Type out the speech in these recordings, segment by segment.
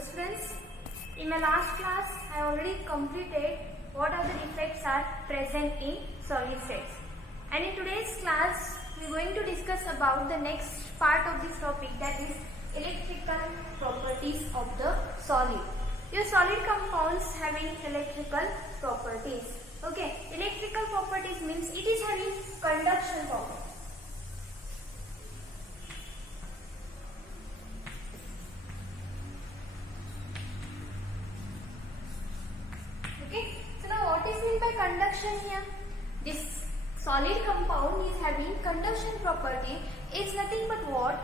students, in my last class I already completed what are the defects are present in solid states, and in today's class we are going to discuss about the next part of this topic, that is electrical properties of the solid. Your solid compounds having electrical properties. Okay, electrical properties means it is having conduction properties. What is meant by conduction here? This solid compound is having conduction property is nothing but what?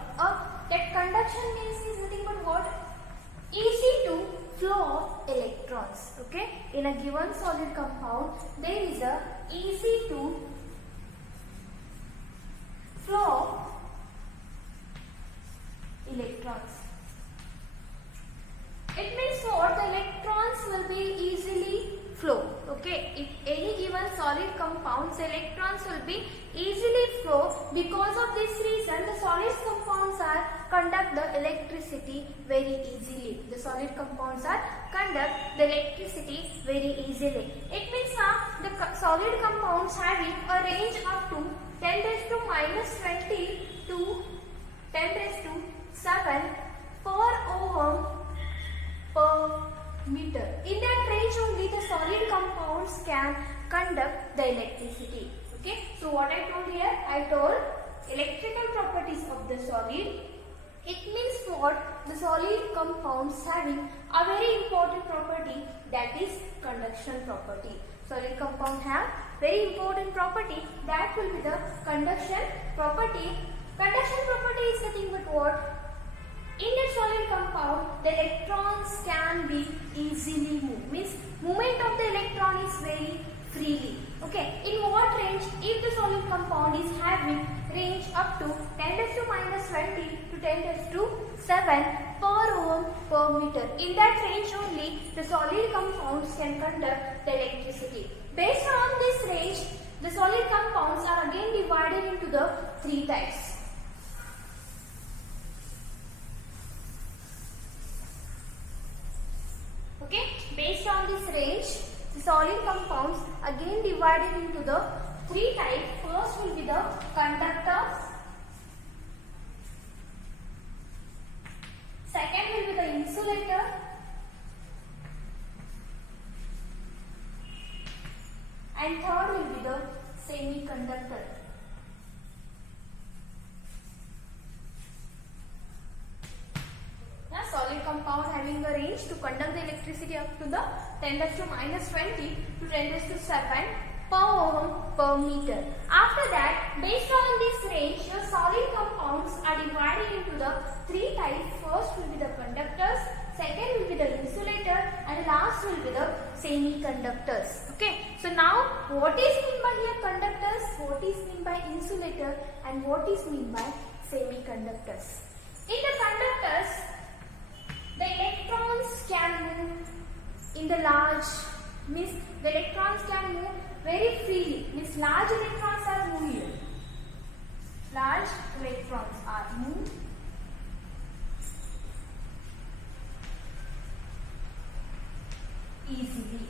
That conduction means is nothing but what? Easy to flow of electrons. Okay, in a given solid compound there is a easy to flow of electrons. It means what? The electrons will be easily flow. Okay, if any given solid compounds, electrons will be easily flow. Because of this reason, the solid compounds are conduct the electricity very easily. The solid compounds are conduct the electricity very easily. It means the solid compounds having a range up to 10 raised to minus 20 to 10 raised to 7 per ohm per meter. In that range only the solid compounds can conduct the electricity. Okay, so what I told here, I told electrical properties of the solid. It means what? The solid compounds having a very important property, that is conduction property. Solid compound have very important property, that will be the conduction property. Conduction property is nothing but what? In a solid compound, the electrons can be easily moved. Means movement of the electron is very freely. Okay. In what range? If the solid compound is having range up to 10 raised to minus 20 to 10 raised to 7 per ohm per meter. In that range only, the solid compounds can conduct the electricity. Based on this range, the solid compounds are again divided into the three types. Okay, based on this range, the solid compounds again divided into the three types. First will be the conductors, second will be the insulator, and third will be the semiconductor. Solid compound having a range to conduct the electricity up to the 10 raised to minus 20 to 10 raised to 7 per ohm per meter. After that, based on this range, your solid compounds are divided into the three types. First will be the conductors, second will be the insulator, and last will be the semiconductors. Okay, so now what is meant by here conductors, what is meant by insulator, and what is meant by semiconductors. In the conductors, the electrons can move in the large, means the electrons can move very freely, means large electrons are moved here. Large electrons are moved easily.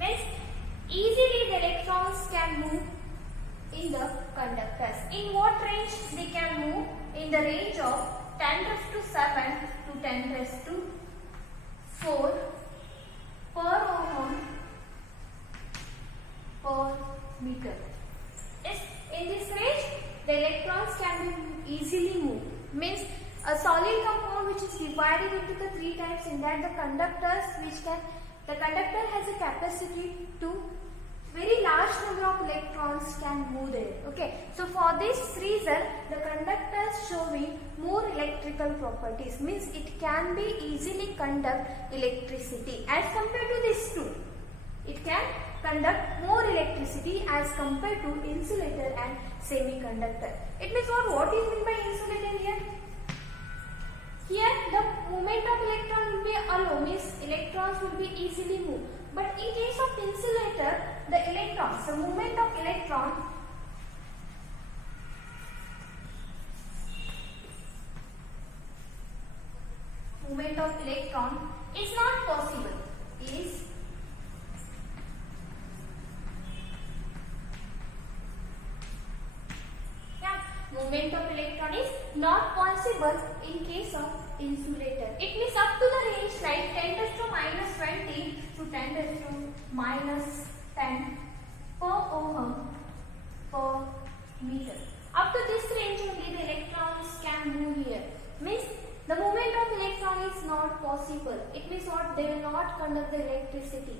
Means easily the electrons can move in the conductors. In what range they can move? In the range of 10 raised to 7 to 10 raised to 4 per ohm per meter. Yes, in this range the electrons can be easily moved. Means a solid compound which is divided into the three types, in that the conductors the conductor has a capacity to very large number of electrons can move there. Okay, so for this reason the conductors showing more electrical properties, means it can be easily conduct electricity as compared to these two. It can conduct more electricity as compared to insulator and semiconductor. It means what is meant by insulator here? Here the movement of electron will be allow, means electrons will be easily moved. But in case of insulator, the movement of electron movement of electron is not possible. Is movement of electron is not possible in case of insulator. It means up to the range like 10 raised to minus 20 to 10 raised to minus 10 per ohm per meter. Up to this range only the electrons can move here. Means the movement of electron is not possible. It means what? They will not conduct the electricity.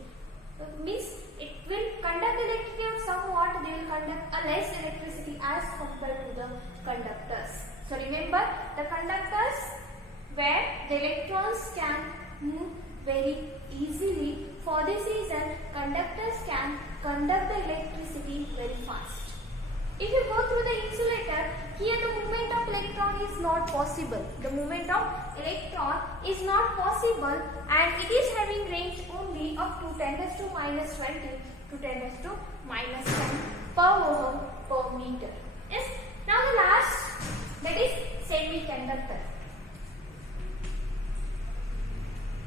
Means it will conduct the electricity or somewhat they will conduct a less electricity as compared to the conductors. So remember the conductors where the electrons can move very easily. For this reason conductors can conduct the electricity very fast. If you go through the insulator, here the movement of electron is not possible. The movement of electron is not possible and it is having range only up to 10 raised to minus 20 to 10 raised to minus 10 per ohm per meter. Yes. Now the last, that is semiconductor.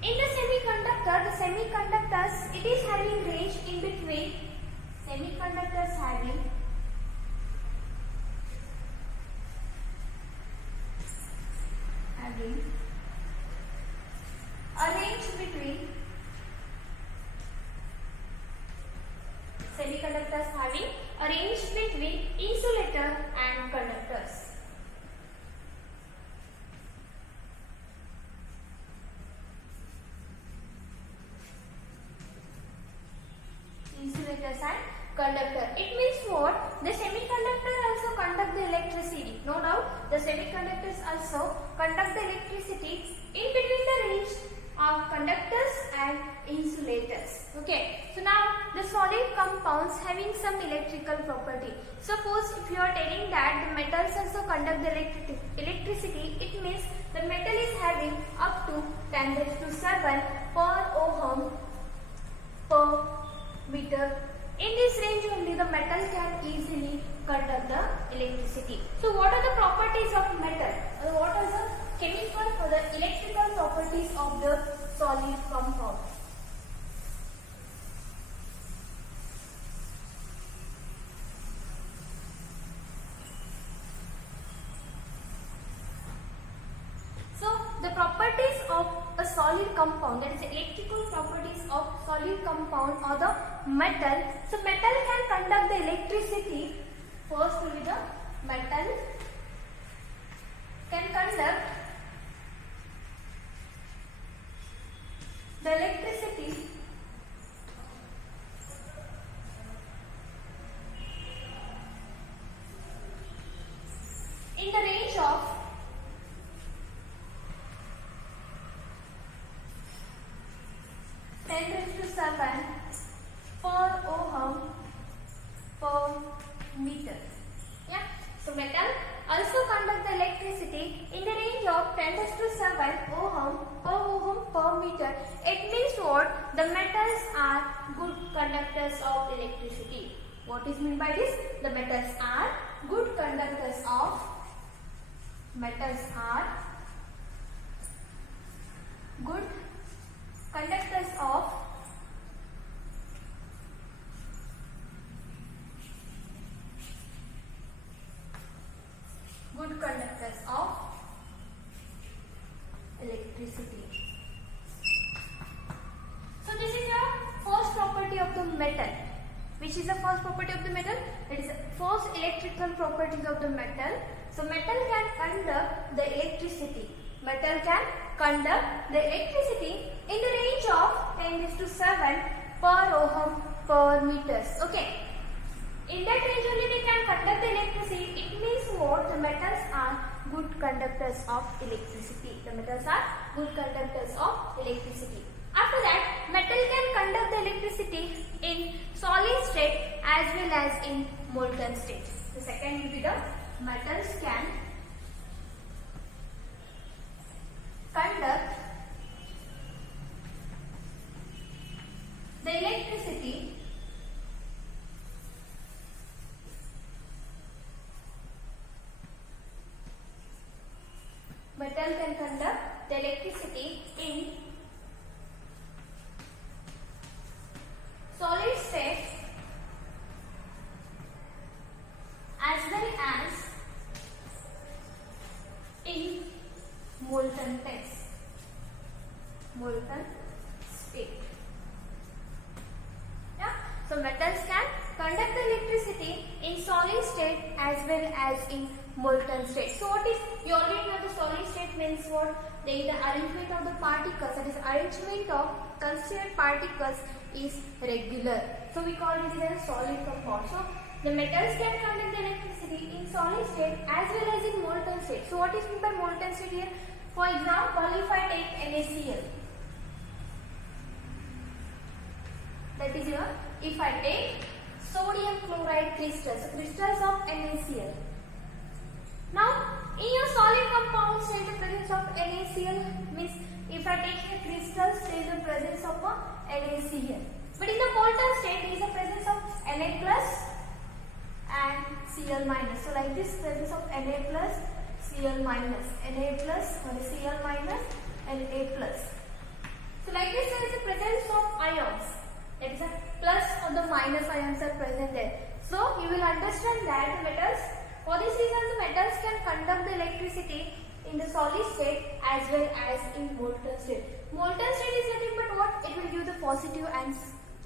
In the semiconductors, it is having range in between. Semiconductors having a range between semiconductors having a range between insulator and conductors. Insulators and conductor. It means what? The semiconductor also conduct the electricity. No doubt, the semiconductors also conduct the electricity in between the range of conductors and insulators. Okay. So now the solid compounds having some electrical property. Suppose if you are telling that the metals also conduct the electricity, it means the metal is having up to 10 raised to 7 per ohm per meter. In this range only the metal can easily conduct the electricity. So what are the properties of metal? What are the chemical or the electrical properties of the solid compound? So the properties of a solid compound, that is the electrical properties of solid compound or the metal. So metal can conduct the electricity. First will be the metal can conduct the electricity in the range of 10 raised to 7 per ohm per meter. Yeah. So metal also conduct the electricity in the range of 10 raised to 7 ohm per meter. It means what? The metals are good conductors of electricity. What is meant by this? The metals are good conductors of good conductors of electricity. So this is your first property of the metal. Which is the first property of the metal? It is the first electrical properties of the metal. So metal can conduct the electricity. Metal can conduct the electricity in the range of 10 raised to 7 per ohm per meters. Okay. In that range only they can conduct the electricity. It means what? The metals are good conductors of electricity. The metals are good conductors of electricity. After that, metal can conduct the electricity in solid state as well as in molten state. The second will be the metals can conduct the electricity metal can conduct the electricity in solid state as well as in molten state. Yeah. So metals can conduct the electricity in solid state as well as in molten state. So what is, you already know the solid state means what? The arrangement of the particles, that is arrangement of constituent particles is regular. So we call it as a solid compound. So the metals can conduct the electricity in solid state as well as in molten state. So what is meant by molten state here? For example, if I take NaCl, that is here, if I take sodium chloride crystals, crystals of NaCl. Now, in your solid compounds, there is the presence of NaCl, means if I take the crystals, there is the presence of NaCl. But in the molten state, there is the presence of Na plus and Cl minus. So like this, presence of Na plus, Cl minus, Na plus, Cl minus, Na plus. So like this, there is the presence of ions. That is a plus or the minus ions are present there. So you will understand that the metals, for this reason the metals can conduct the electricity in the solid state as well as in molten state. Molten state is nothing but what? It will give the positive and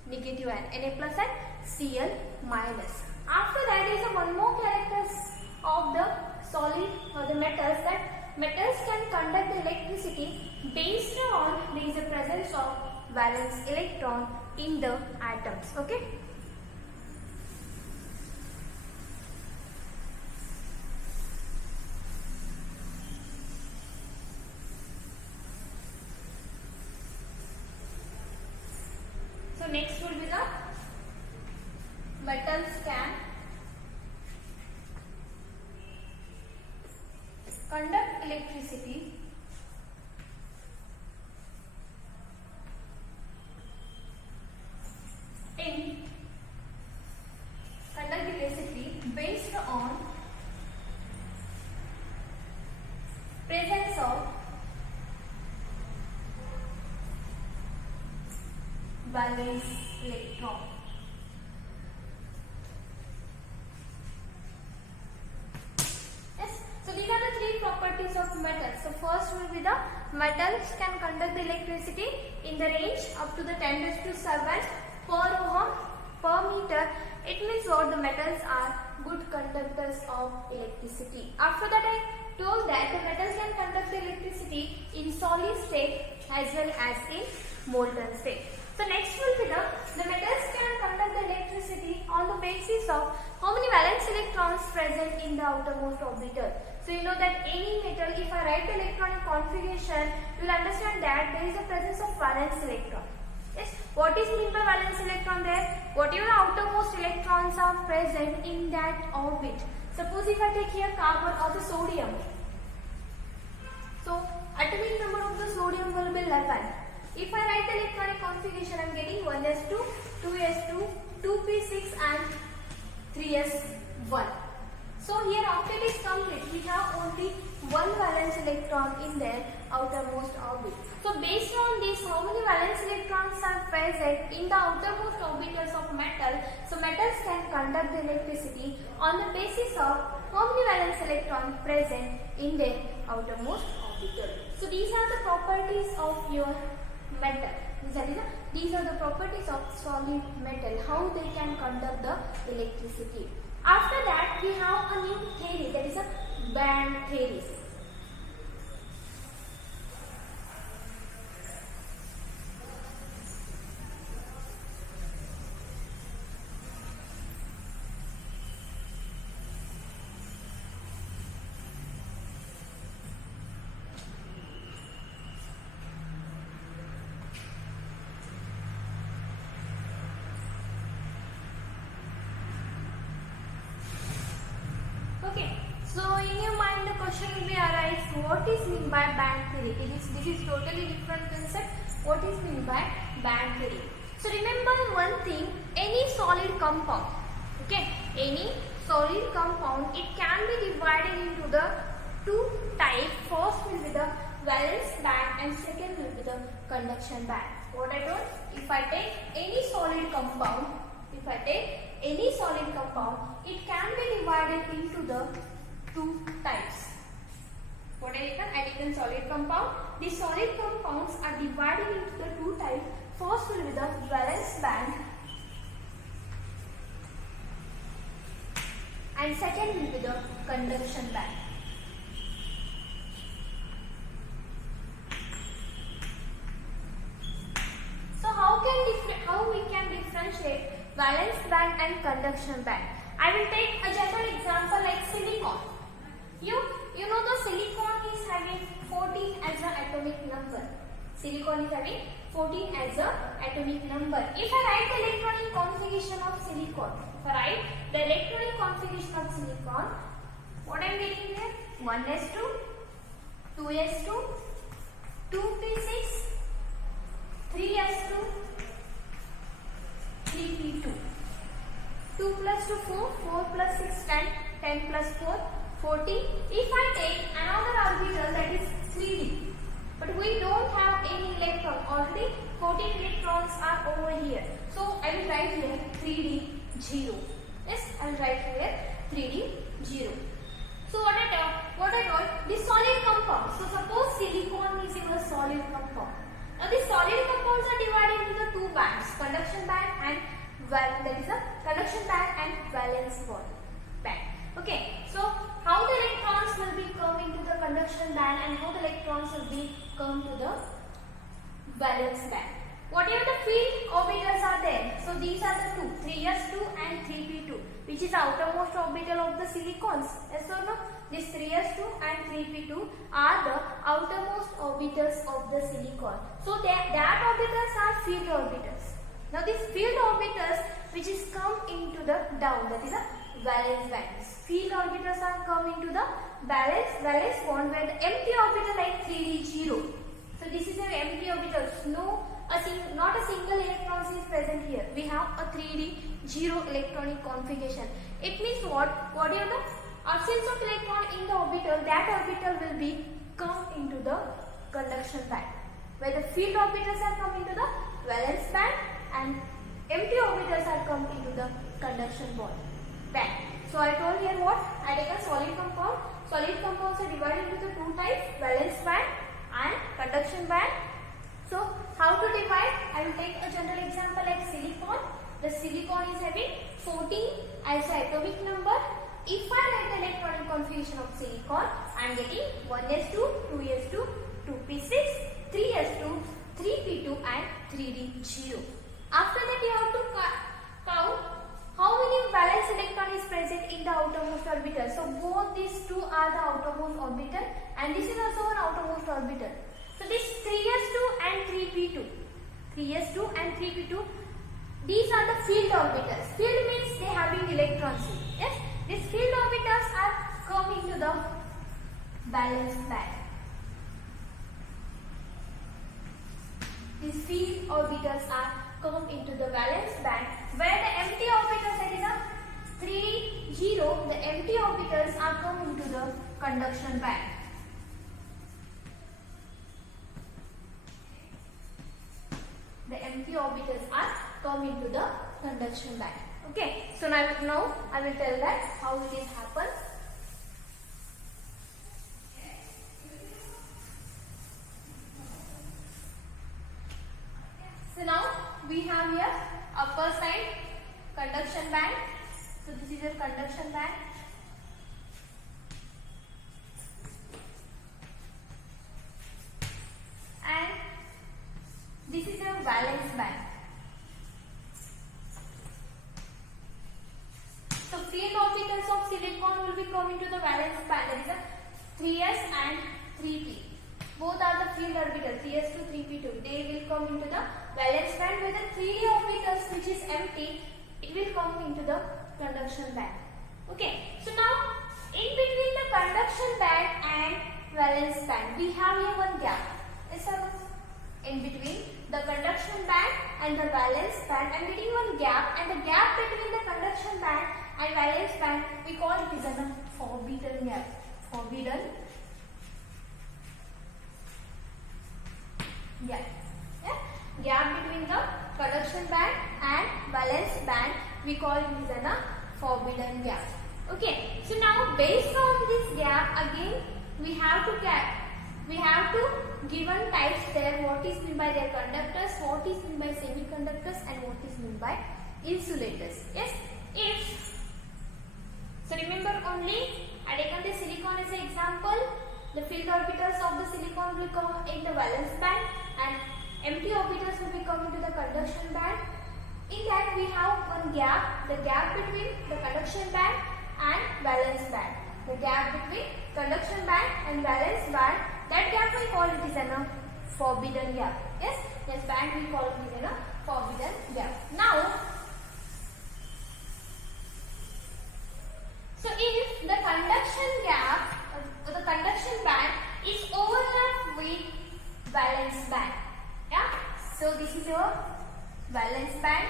negative ion, Na plus and Cl minus. After that, there is one more character of the solid or the metals, that metals can conduct the electricity based on there is a presence of valence electron in the atoms. Okay. So next would be the metals can conduct electricity based on presence of valence electron. Yes. So these are the three properties of metals. So first will be the metals can conduct the electricity in the range up to the 10⁷ per ohm per meter. It means what? The metals are good conductors of electricity. After that, I told that the metals can conduct the electricity in solid state as well as in molten state. So next will be the metals can conduct the electricity on the basis of how many valence electrons present in the outermost orbital. So you know that any metal, if I write the electronic configuration, you will understand that there is a presence of valence electron. Yes. What is meant by valence electron there? Whatever the outermost electrons are present in that orbit. Suppose if I take here carbon or the sodium. So atomic number of the sodium will be 11. If I write the electronic configuration, I am getting 1s2, 2s2, 2p6 and 3s1. So here after it is complete, we have only one valence electron in their outermost orbit. So based on this, how many valence electrons are present in the outermost orbitals of metal? So metals can conduct the electricity on the basis of how many valence electrons present in their outermost orbital. So these are the properties of your metal. These are the properties of solid metal, how they can conduct the electricity. After that, we have a new theory, that is a band theory. Okay, so in your mind the question will be arise, what is meant by band theory? This is totally different concept. What is meant by band theory? So remember one thing, any solid compound, okay, any solid compound, it can be divided into the two types. First will be the valence band conduction band. What I told? If I take any solid compound, it can be divided into the two types. What I written? I written solid compound. The solid compounds are divided into the two types. First will be the valence band, and second will be the conduction band. So how we can differentiate valence band and conduction band? I will take a general example like silicon. You know the silicon is having 14 as an atomic number. Silicon is having 14 as an atomic number. If I write the electronic configuration of silicon, what I am getting here? 1s2, 2s2, 2p6, 3s2, 3p2. 2 plus 2 4, 4 plus 6 10, 10 plus 4 14. If I take another orbital that is 3d, but we don't have any electron, already 14 electrons are over here. So I will write here 3d 0. Yes, I will write here 3d 0. So what I told, the solid compound. So suppose silicon is in a solid compound. Now the solid compounds are divided into the two bands, conduction band and conduction band and valence band. Okay, so how the electrons will be coming to the conduction band and how the electrons will be come to the valence band. Whatever the field orbitals are there, so these are the two, 3s2 and 3p2, which is the outermost orbital of the silicons. Yes or no? This 3s2 and 3p2 are the outermost orbitals of the silicon. So that orbitals are field orbitals. Now these field orbitals which is come into the down, that is a valence bands. Field orbitals are come into the valence bond where the empty orbital like 3d 0. So this is an empty orbital. Not a single electron is present here. We have a 3d 0 electronic configuration. It means what? Whatever the absence of electron in the orbital, that orbital will be come into the conduction band, where the field orbitals are come into the valence band and empty orbitals are come into the conduction band. So I told here what? I take a solid compound. Solid compounds are divided into the two types, valence band and conduction band. So how to divide? I will take a general example like silicon. The silicon is having 14 as an atomic number. If I write the electronic configuration of silicon, I am getting 1s2, 2s2, 2p6, 3s2, 3p2 and 3d 0. After that you have to count how many valence electron is present in the outermost orbital. So both these two are the outermost orbital and this is also an outermost orbital. So this 3s2 and 3p2, these are the field orbitals. Field means they having electrons. Yes, these field orbitals are coming to the valence band. These field orbitals are come into the valence band where the empty orbitals, that is a 3d 0, the empty orbitals are come into the conduction band. The empty orbitals are come into the conduction band. Okay, so now I will tell that how it is happen. So now we have here upper side conduction band. So this is your conduction band. And this is your valence band. So field orbitals of silicon will be coming to the valence band, that is a 3s and 3p. Both are the field orbitals, 3s to 3p2. They will come into the valence band where the 3d orbitals which is empty, it will come into the conduction band. Okay, so now in between the conduction band and valence band, we have here one gap. Yes or no? In between the conduction band and the valence band, I am getting one gap, and the gap between the conduction band and valence band, we call it is a forbidden gap. Forbidden gap. Yeah. gap between the conduction band and valence band, we call it as a forbidden gap. Okay, so now based on this gap, again we have to given types there, what is meant by their conductors, what is meant by semiconductors, and what is meant by insulators. Yes, if so, remember only I taken the silicon as an example. The filled orbitals of the silicon will come in the valence band and empty orbitals will be coming to the conduction band. In that we have one gap, the gap between the conduction band and valence band. The gap between conduction band and valence band, that gap we call it is a forbidden gap. Yes, this band we call it is a forbidden gap. Now, so if the conduction gap or the conduction band is overlapped with valence band, yeah. So this is your valence band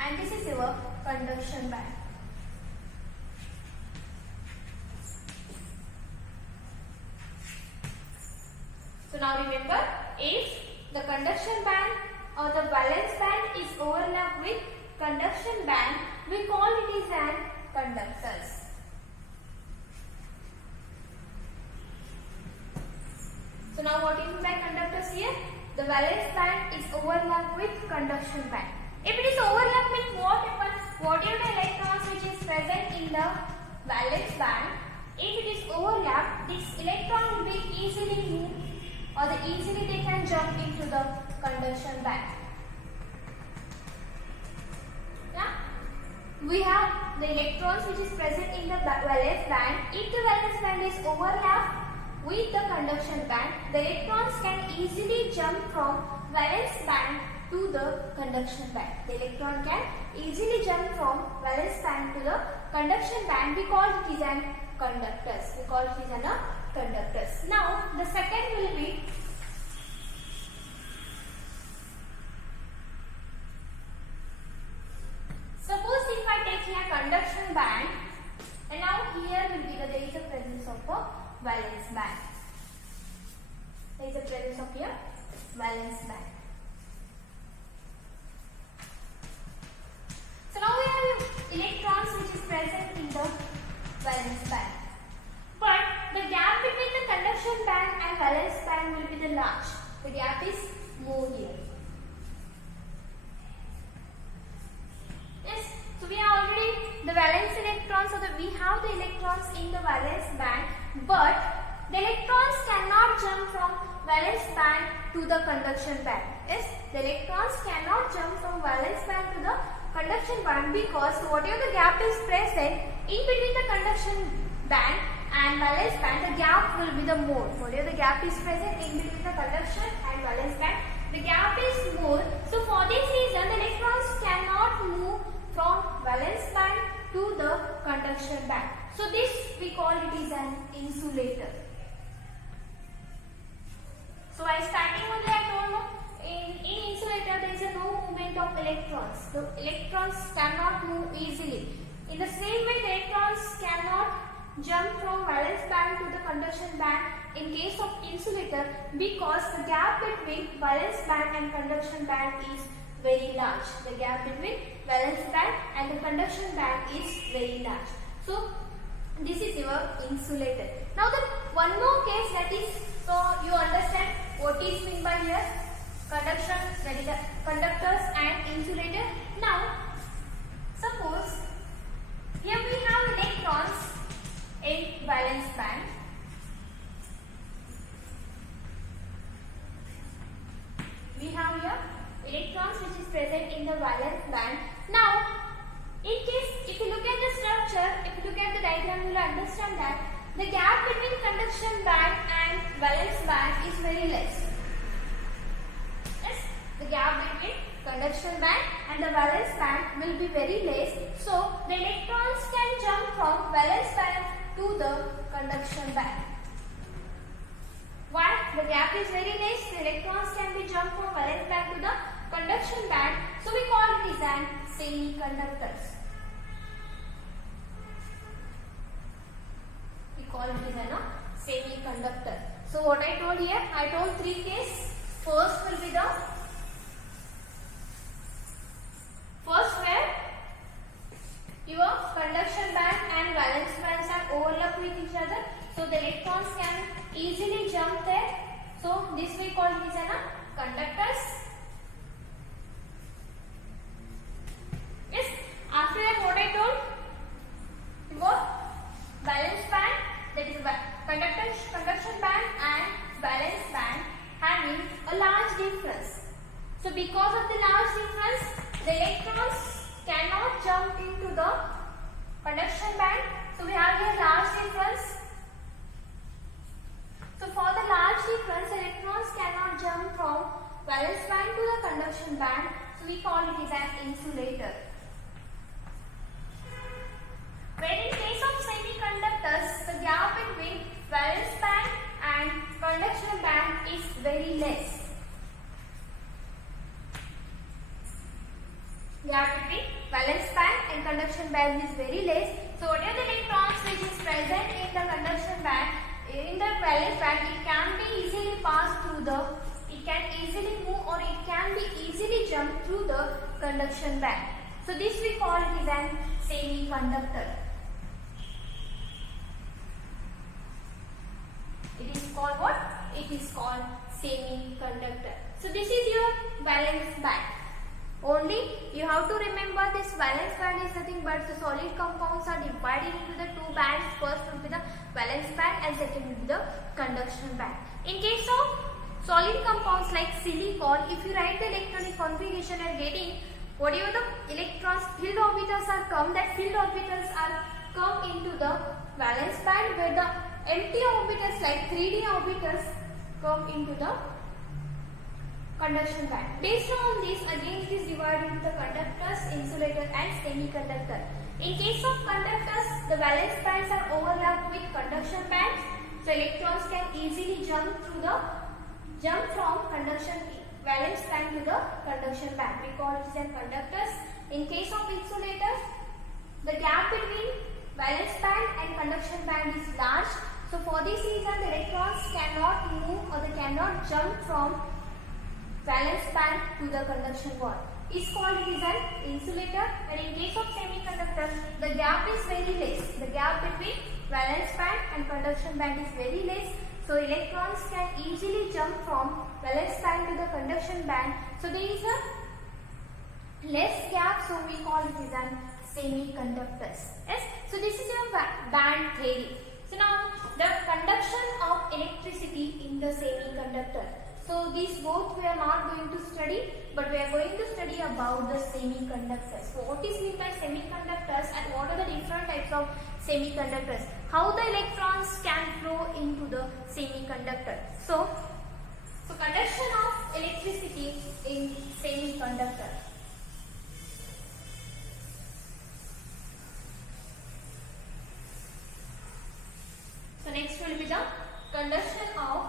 and this is your conduction band. So now remember, if the conduction band or the valence band is overlapped with conduction band, we call it as an conductors. So now what is by conductors here? The valence band is overlapped with conduction band. If it is overlapped with what happens? Whatever the electrons which is present in the valence band, if it is overlapped, this electron will be easily moved or easily they can jump into the conduction band. Yeah? We have the electrons which is present in the valence band. If the valence band is overlapped with the conduction band, the electrons can easily jump from valence band to the conduction band. The electron can easily jump from valence band to the conduction band. We call it is an conductors. We call it is an conductors. Now the second will be suppose if I take here conduction band and now here will be there is a presence of a valence band. There is a presence of here valence band. So now we have electrons which is present in the valence band. But the gap between the conduction band and valence band will be the large. The gap is more here. Yes, so we have already the valence electrons, so that we have the electrons in the valence band, but the electrons cannot jump from valence band to the conduction band. Yes, the electrons cannot jump from valence band to the conduction band because whatever the gap is present in between the conduction band and valence band, the gap will be the more. Whatever the gap is present in between the conduction and valence band, the gap is more. So for this reason, the electrons cannot move from valence band to the conduction band. So this we call it is an insulator. So I starting only I told you in insulator there is a no movement of electrons. The electrons cannot move easily. In the same way, the electrons cannot jump from valence band to the conduction band in case of insulator because the gap between valence band and conduction band is very large. The gap between valence band and the conduction band is very large. So this is your insulator. Now the one more case, that is, so you understand what is meant by here conduction, that is conductors and insulator. Now suppose here we have electrons in valence band. We have here electrons which is present in the valence band. Now in case if you look at the structure, if you look at the diagram, you will understand that the gap between conduction band and valence band is very less. Yes, the gap between conduction band and the valence band will be very less. So the electrons can jump from valence band to the conduction band. Why? The gap is very less. The electrons can be jumped from valence band to the conduction band. So we call it as an semiconductors. We call it as a semiconductor. So what I told here, I told three cases. First will be the first where your conduction band and valence bands are overlap with each other, so the electrons can easily jump there. So this we call it as a conductors. Yes. After that, what I told, it was valence band, that is conduction band and valence band having a large difference. So because of the large difference, the electrons cannot jump into the conduction band. So we have here large difference. So for the large difference, electrons cannot jump from valence band to the conduction band. So we call it as an insulator. When in case of semiconductors, the gap between valence band and conduction band is very less. Gap between valence band and conduction band is very less. So whatever the electrons which is present in the conduction band, in the valence band, it can be easily passed through it can easily move or it can be easily jump through the conduction band. So this we call it is an semiconductor. It is called what? It is called semiconductor. So this is your valence band. Only you have to remember this valence band is nothing but the solid compounds are divided into the two bands. First will be the valence band and second will be the conduction band. In case of solid compounds like silicon, if you write the electronic configuration and getting whatever the electrons filled orbitals are come, that filled orbitals are come into the valence band, where the empty orbitals like 3d orbitals come into the conduction band. Based on this, again it is divided into the conductors, insulator and semiconductor. In case of conductors, the valence bands are overlapped with conduction bands, so electrons can easily jump from conduction valence band to the conduction band. We call it as conductors. In case of insulators, the gap between valence band and conduction band is large. So for this reason, the electrons cannot move or they cannot jump from valence band to the conduction band. Is called it is an insulator. And in case of semiconductor, the gap is very less. The gap between valence band and conduction band is very less. So electrons can easily jump from valence band to the conduction band. So there is a less gap. So we call it as an semiconductors. Yes. So this is your band theory. So now the conduction of electricity in the semiconductor. So these both we are not going to study, but we are going to study about the semiconductors. So what is meant by semiconductors and what are the different types of semiconductors? How the electrons can flow into the semiconductor. So conduction of electricity in semiconductor. So next will be the conduction of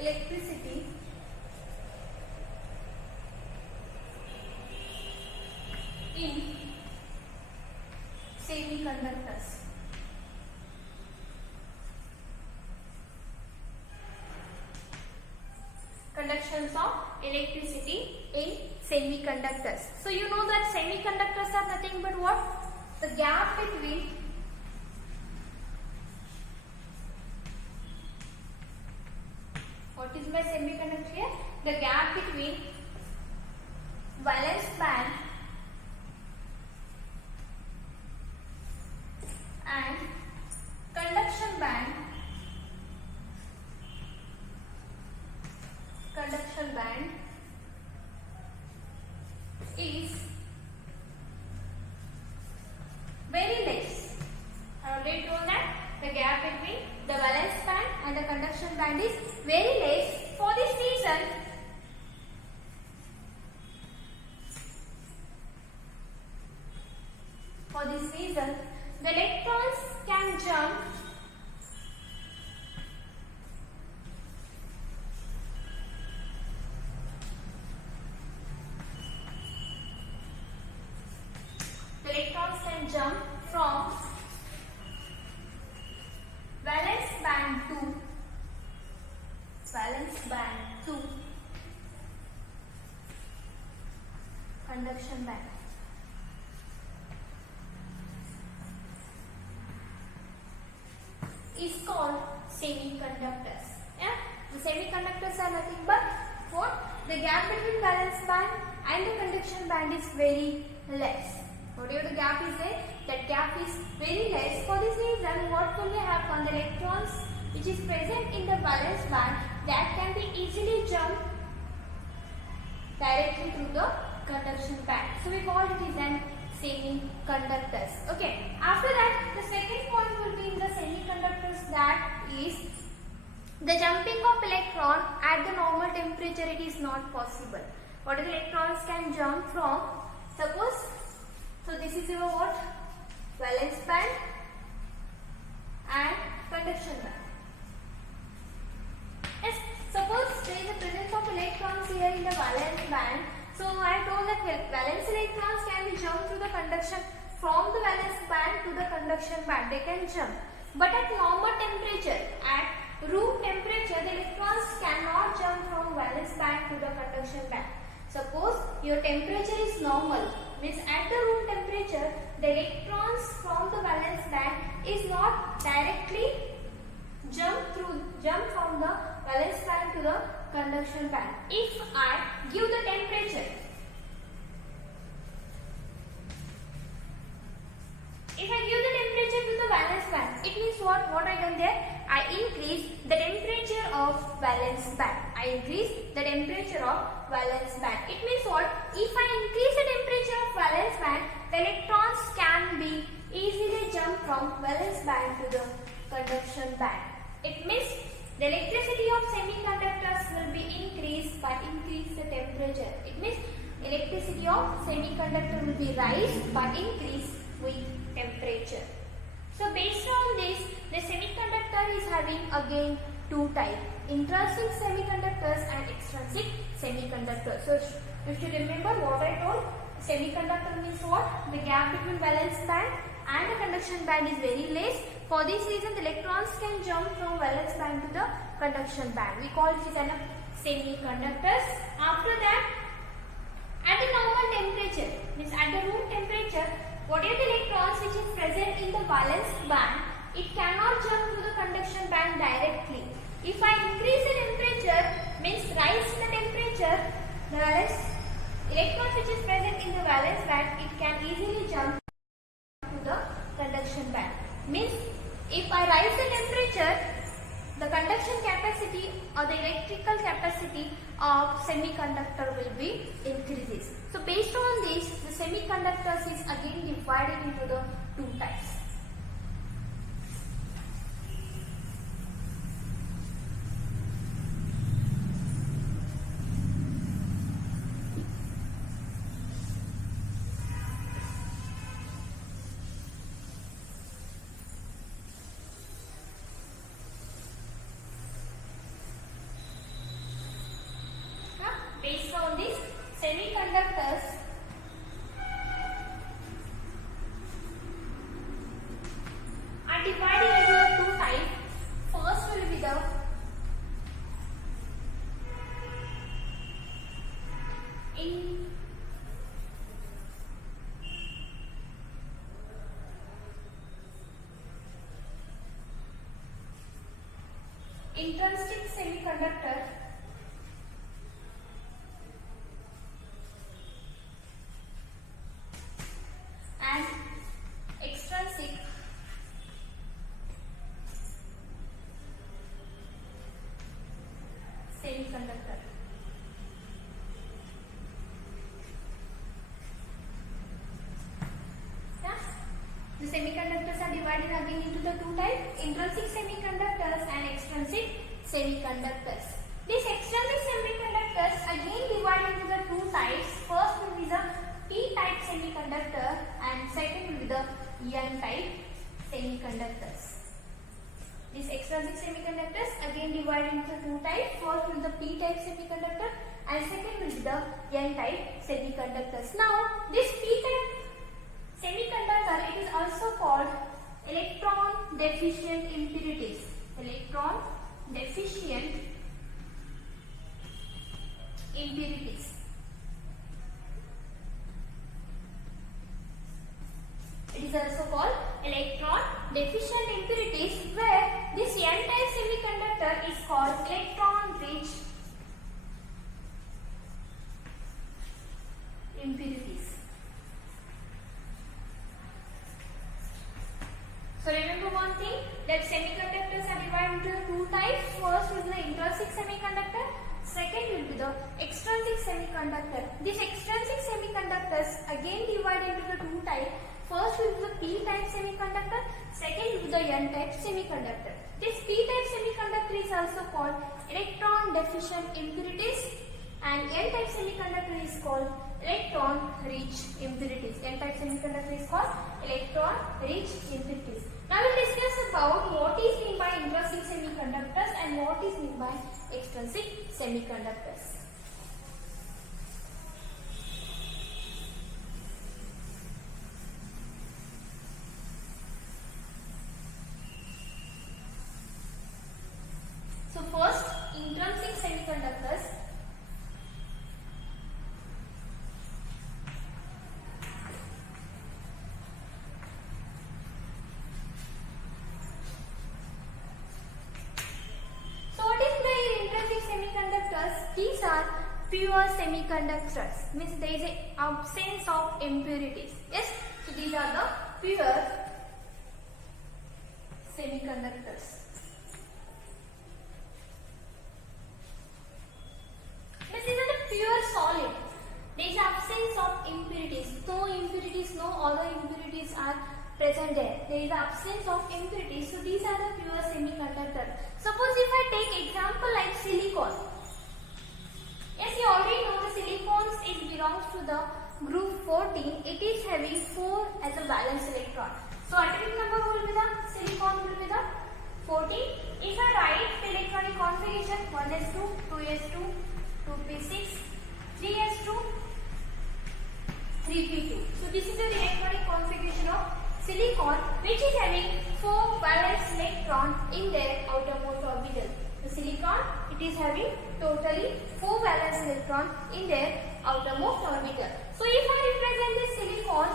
electricity in semiconductors. Conductions of electricity in semiconductors. So you know that semiconductors are nothing but what? The gap between what is my semiconductor here? The gap between valence band and conduction band. Conduction band is very less. I already told that the gap between the valence band and the conduction band is very less. For this reason, the electrons can jump from conduction band is called semiconductors. Yeah, the semiconductors are nothing but what? The gap between valence band and the conduction band is very less. Whatever the gap is there, that gap is very less. For this reason, what will happen? The electrons which is present in the valence band, that can be easily jumped directly through the conduction band. So we call it is an semiconductors. Okay. After that, the second point will be in the semiconductors, that is the jumping of electron at the normal temperature. It is not possible. What are the electrons can jump from? Suppose, so this is your what? Valence band and conduction band. Yes, suppose there is a presence of electrons here in the valence band. So I told that valence electrons can be jumped through the conduction from the valence band to the conduction band. They can jump. But at normal temperature, at room temperature, the electrons cannot jump from valence band to the conduction band. Suppose your temperature is normal, means at the room temperature, the electrons from the valence band is not directly jump from the valence band to the conduction band. If I give the temperature, to the valence band, it means what I done there? I increase the temperature of valence band. It means what? If I increase the temperature of valence band, the electrons can be easily jump from valence band to the conduction band. It means the electricity of semiconductors will be increased by increase the temperature. It means electricity of semiconductor will be rise by increase with temperature. So based on this, the semiconductor is having again two types: intrinsic semiconductors and extrinsic semiconductors. So you should remember what I told. Semiconductor means what? The gap between valence band and the conduction band is very less. For this reason, the electrons can jump from valence band to the conduction band. We call it as semiconductors. After that, at the normal temperature, means at the room temperature, whatever the electrons which is present in the valence band, it cannot jump to the conduction band directly. If I increase the temperature, means rise in the temperature, the valence electrons which is present in the valence band, it can easily jump to the conduction band. Means if I rise the temperature, the conduction capacity or the electrical capacity of semiconductor will be increases. So based on this, the semiconductors is again divided into the two types. Based on this, semiconductors are divided into two types. First will be the intrinsic semiconductor and extrinsic semiconductor. Yeah? The semiconductors are divided again into the two types: intrinsic semiconductors and extrinsic semiconductors. These extrinsic semiconductors again divided into the two types. First will be the P-type semiconductor and second will be the N-type semiconductors. These extrinsic semiconductors again divided into two types. First will be the P-type semiconductor and second will be the N-type semiconductors. Now, this P-type semiconductor, it is also called electron deficient impurities. Electron deficient impurities. is also called electron deficient impurities, where this n-type semiconductor is called electron rich impurities. So remember one thing, that semiconductors are divided into two types. First is the intrinsic semiconductor, second will be the extrinsic semiconductor. These extrinsic semiconductors again divided into the two types. First will be the p-type semiconductor, second will be the n-type semiconductor. This p-type semiconductor is also called electron deficient impurities, and n-type semiconductor is called electron rich impurities. N-type semiconductor is called electron rich impurities. Now we will discuss about what is meant by intrinsic semiconductors and what is meant by extrinsic semiconductors. So first, intrinsic semiconductors. These are pure semiconductors, means there is an absence of impurities. Yes, so these are the pure semiconductors. Means these are the pure solid. There is absence of impurities. No impurities, no other impurities are present there. There is absence of impurities. So these are the pure semiconductors. Suppose if I take example like silicon. Yes, you already know the silicon belongs to the group 14. It is having 4 as a valence electron. So atomic number will be the silicon will be the 14. If I write the electronic configuration 1s2, 2s2, 2p6, 3s2, 3p2. So this is the electronic configuration of silicon, which is having 4 valence electron in their outermost orbital. The silicon, it is having totally 4 valence electron in their outermost orbital. So if I represent this silicon,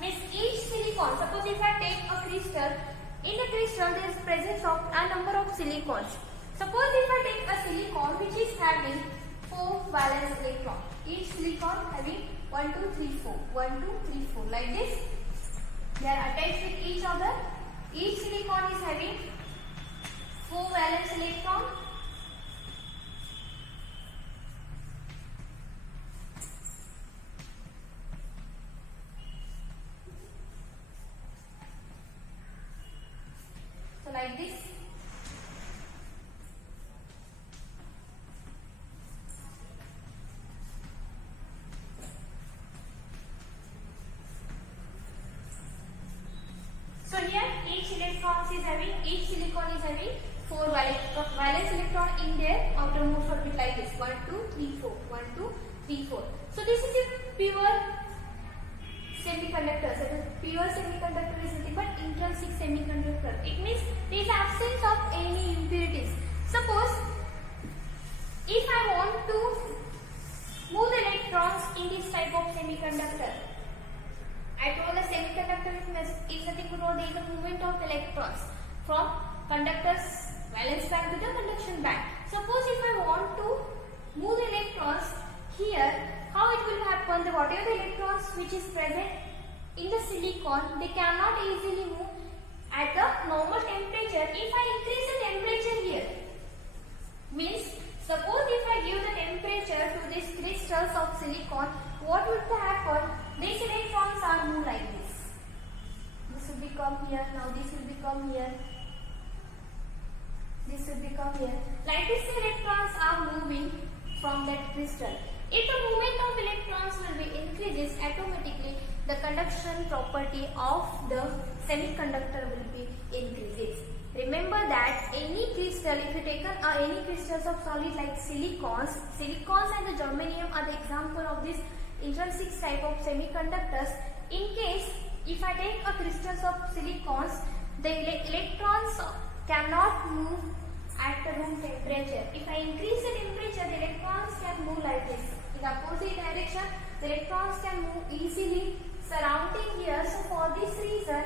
means each silicon, suppose if I take a crystal, in the crystal there is presence of a number of silicons. Suppose if I take a silicon which is having 4 valence electron, each silicon having 1, 2, 3, 4, 1, 2, 3, 4, like this. They are attached with each other. Each silicon is having 4 valence electron. So like this. So here each silicon is having 4 valence electron in their outermost orbit, like this. 1, 2, 3, 4. 1, 2, 3, 4. So this is a pure semiconductor. So the pure semiconductor is nothing but intrinsic semiconductor. It means there is absence of any impurities. Suppose if I want to move the electrons in this type of semiconductor, I told the semiconductor is nothing but there is a movement of electrons from conductor's valence band to the conduction band. Suppose if I want to move the electrons here, how it will happen? Whatever the electrons which is present in the silicon, they cannot easily move at the normal temperature. If I increase the temperature here, means suppose if I give the temperature to these crystals of silicon, what will happen? These electrons are moved like this. This will become here. Now this will become here. This will become here. Like this, the electrons are moving from that crystal. If the movement of electrons will be increases, automatically the conduction property of the semiconductor will be increases. Remember that any crystal, if you take any crystals of solid like silicons and the germanium are the example of this intrinsic type of semiconductors. In case if I take a crystals of silicons, the electrons cannot move at the room temperature. If I increase the temperature, the electrons can move like this. In the opposite direction, the electrons can move easily surrounding here. So for this reason,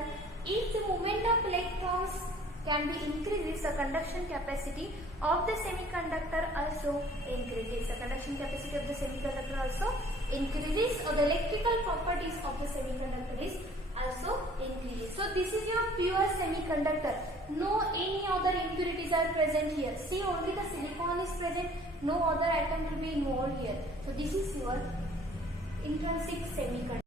can be increases, the conduction capacity of the semiconductor also increases. The conduction capacity of the semiconductor also increases, or the electrical properties of the semiconductor is also increases. So this is your pure semiconductor. No any other impurities are present here. See, only the silicon is present. No other atom will be involved here. So this is your intrinsic semiconductor.